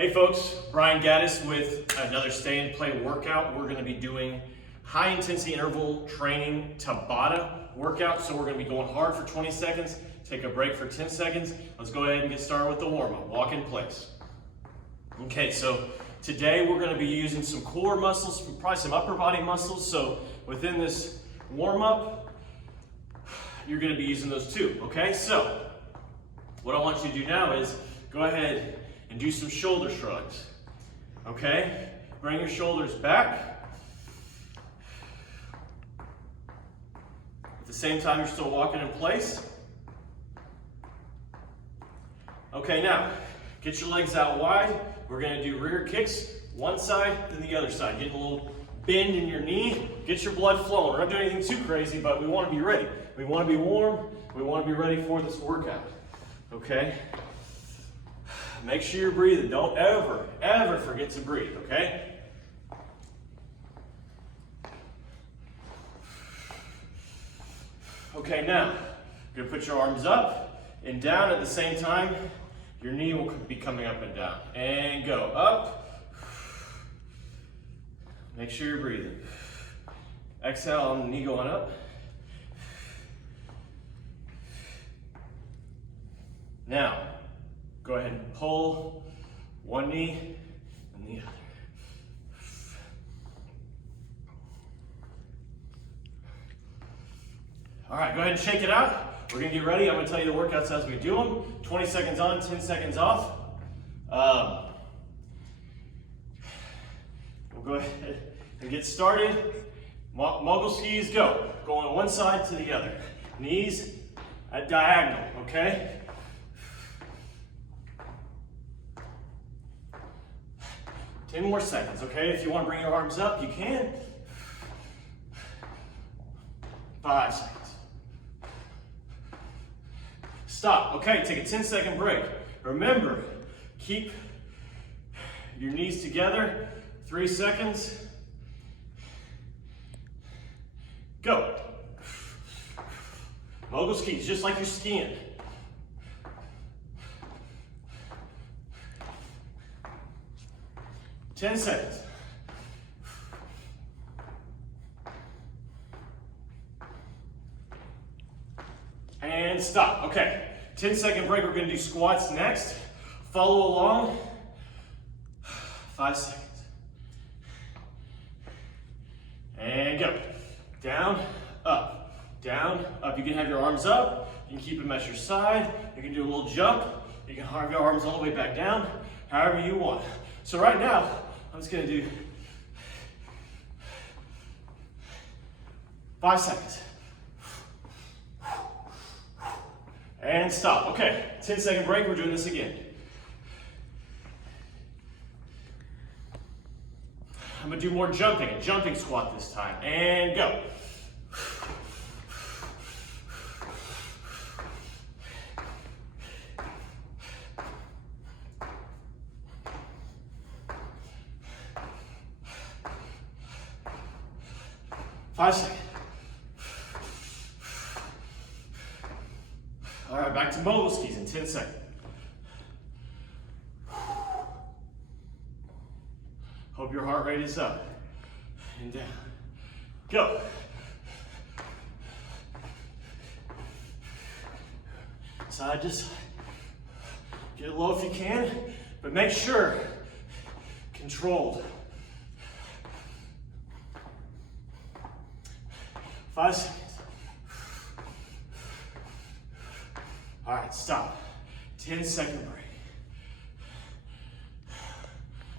Hey folks, Brian Gaddis with another stay and play workout. We're going to be doing high intensity interval training TABATA workout. So we're going to be going hard for 20 seconds, take a break for 10 seconds. Let's go ahead and get started with the warm up. Walk in place. Okay, so today we're going to be using some core muscles, probably some upper body muscles. So within this warm up, you're going to be using those too. Okay, so what I want you to do now is go ahead and do some shoulder shrugs. Okay? Bring your shoulders back. At the same time, you're still walking in place. Okay, now, get your legs out wide. We're gonna do rear kicks, one side, then the other side. Get a little bend in your knee, get your blood flowing. We're not doing anything too crazy, but we wanna be ready. We wanna be warm, we wanna be ready for this workout. Okay? Make sure you're breathing. Don't ever forget to breathe, okay? Okay, now, you're gonna put your arms up and down at the same time. Your knee will be coming up and down. And go up. Make sure you're breathing. Exhale on the knee going up. Now, go ahead and pull one knee and the other. All right, go ahead and shake it out. We're gonna get ready. I'm gonna tell you the workouts as we do them. 20 seconds on, 10 seconds off. We'll go ahead and get started. Mogul skis, go. Going one side to the other. Knees at diagonal, okay? 10 more seconds, okay? If you want to bring your arms up, you can. 5 seconds. Stop. Okay, take a 10-second break. Remember, keep your knees together. 3 seconds. Go. Mogul skis, just like you're skiing. 10 seconds. And stop. Okay, 10-second break. We're going to do squats next. Follow along. 5 seconds. And go. Down, up, down, up. You can have your arms up. You can keep them at your side. You can do a little jump. You can have your arms all the way back down, however you want. So right now, I'm just gonna do 5 seconds. And stop. Okay, 10-second break, we're doing this again. I'm gonna do more jumping, a jumping squat this time. And go. Five seconds. All right, back to mogul skis in 10 seconds. Hope your heart rate is up and down. Go. Side to side. Get low if you can, but make sure controlled. 5 seconds. All right, stop. 10-second break.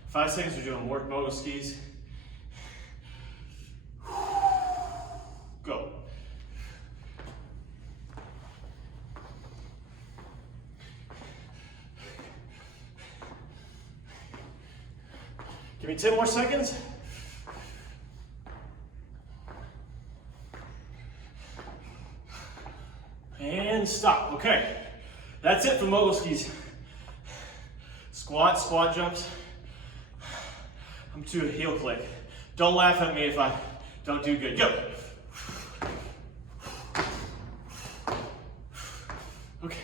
5 seconds, we're doing more mogul skis. Go. Give me 10 more seconds. And stop. Okay, that's it for mogul skis. Squats, squat jumps. I'm to a heel click. Don't laugh at me if I don't do good. Go. Okay.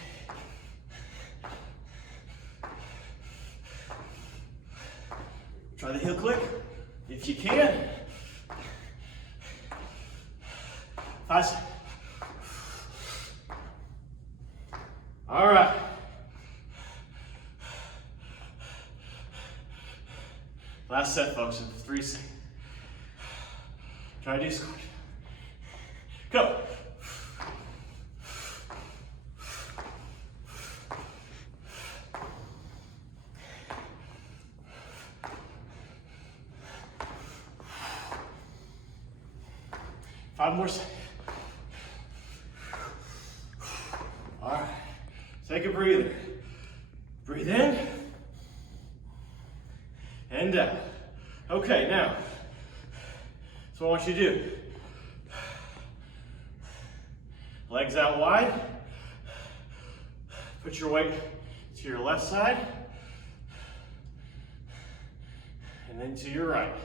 Try the heel click if you can. 5 seconds. All right. Last set, folks, in 3 seconds. Try to do squat. Go. Five more seconds. All right. Take a breather. Breathe in and down. Okay, now, that's what I want you to do. Legs out wide. Put your weight to your left side and then to your right.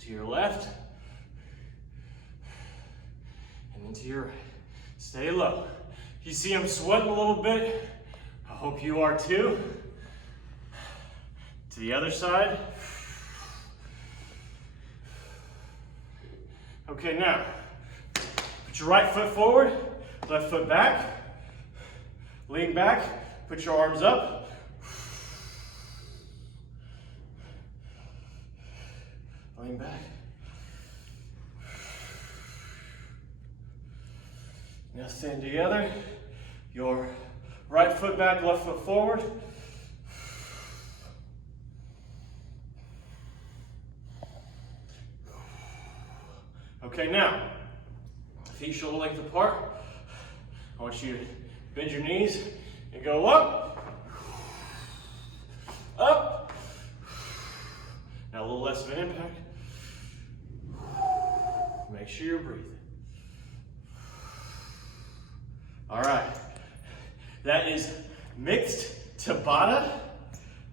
To your left and then to your right. Stay low. If you see I'm sweating a little bit, I hope you are too. To the other side. Okay, now, put your right foot forward, left foot back, lean back, put your arms up. Lean back. Now stand together, your right foot back, left foot forward. Okay, now, feet shoulder length apart. I want you to bend your knees and go up, up. Now a little less of an impact. Make sure you're breathing. All right, that is mixed Tabata.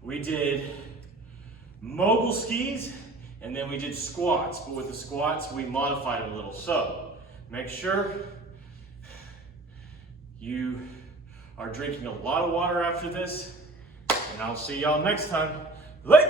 We did mogul skis, and then we did squats, but with the squats, we modified it a little. So make sure you are drinking a lot of water after this, and I'll see y'all next time. Late.